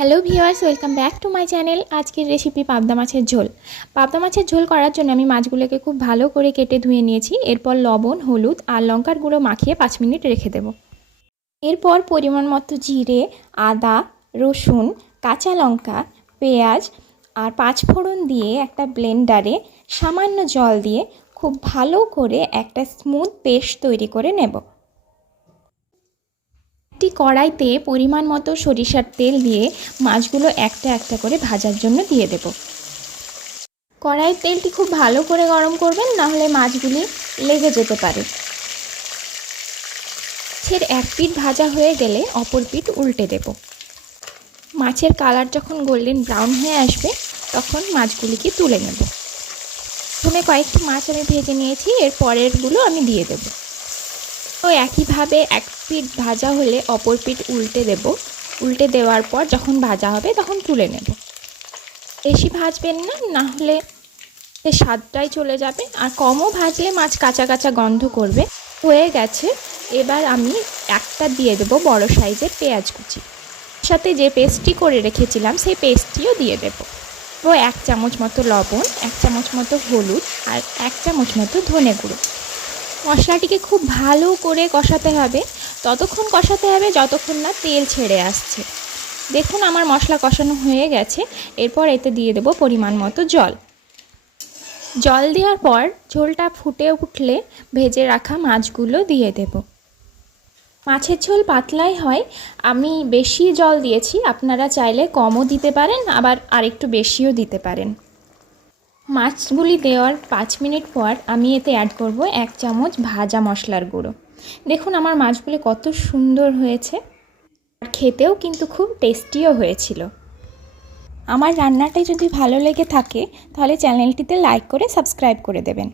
Hello viewers, welcome back to my channel. আজকের recipe পাবদা মাছের ঝোল। পাবদা মাছের ঝোল করার জন্য আমি মাছগুলোকে খুব ভালো করে কেটে ধুয়ে নিয়েছি। এরপর লবণ, হলুদ আর লঙ্কার গুঁড়ো মাখিয়ে 5 মিনিট রেখে দেব। এরপর পরিমাণ মতো জিরে, আদা, রসুন, কাঁচা লঙ্কা, পেঁয়াজ আর 5 ফোড়ন দিয়ে একটা ব্লেন্ডারে সামান্য জল দিয়ে খুব ভালো করে একটা স্মুথ পেস্ট তৈরি করে নেব। একটি কড়াইতে পরিমাণ মতো সরিষার তেল দিয়ে মাছগুলো একটা একটা করে ভাজার জন্য দিয়ে দেব। কড়াইয়ের তেলটি খুব ভালো করে গরম করবেন, না হলে মাছগুলি লেগে যেতে পারে। মাছের এক পিঠ ভাজা হয়ে গেলে অপর পিঠ উল্টে দেব। মাছের কালার যখন গোল্ডেন ব্রাউন হয়ে আসবে তখন মাছগুলিকে তুলে নেব। প্রথমে কয়েকটি মাছ আমি ভেজে নিয়েছি, এর পরেরগুলো আমি দিয়ে দেব। তো একইভাবে এক পিঠ ভাজা হলে অপর পিঠ উল্টে দেব। উল্টে দেওয়ার পর যখন ভাজা হবে তখন তুলে নেব। বেশি ভাজবেন না, না হলে স্বাদটাই চলে যাবে, আর কমও ভাজলে মাছ কাঁচা কাঁচা গন্ধ করবে। হয়ে গেছে। এবার আমি একটা দিয়ে দেব বড় সাইজের পেঁয়াজ কুচি, সাথে যে পেস্টটি করে রেখেছিলাম সেই পেস্টটিও দিয়ে দেব। ও 1 চামচ মতো লবণ, 1 চামচ মতো হলুদ আর 1 চামচ মতো ধনে গুঁড়ো। মশলাটিকে খুব ভালো করে কষাতে হবে, ততক্ষণ কষাতে হবে যতক্ষণ না তেল ছেড়ে আসছে। দেখুন আমার মশলা কষানো হয়ে গেছে। এরপর এতে দিয়ে দেব পরিমাণ মতো জল। জল দেওয়ার পর ঝোলটা ফুটে উঠলে ভেজে রাখা মাছগুলো দিয়ে দেব। মাছের ঝোল পাতলাই হয়, আমি বেশি জল দিয়েছি, আপনারা চাইলে কমও দিতে পারেন, আবার আরেকটু বেশিও দিতে পারেন। মাছগুলি দেওয়ার 5 মিনিট পর আমি এতে অ্যাড করব 1 চামচ ভাজা মশলার গুঁড়ো। দেখুন আমার মাছগুলি কত সুন্দর হয়েছে, আর খেতেও কিন্তু খুব টেস্টিও হয়েছিল। আমার রান্নাটাই যদি ভালো লেগে থাকে তাহলে চ্যানেলটিতে লাইক করে সাবস্ক্রাইব করে দেবেন।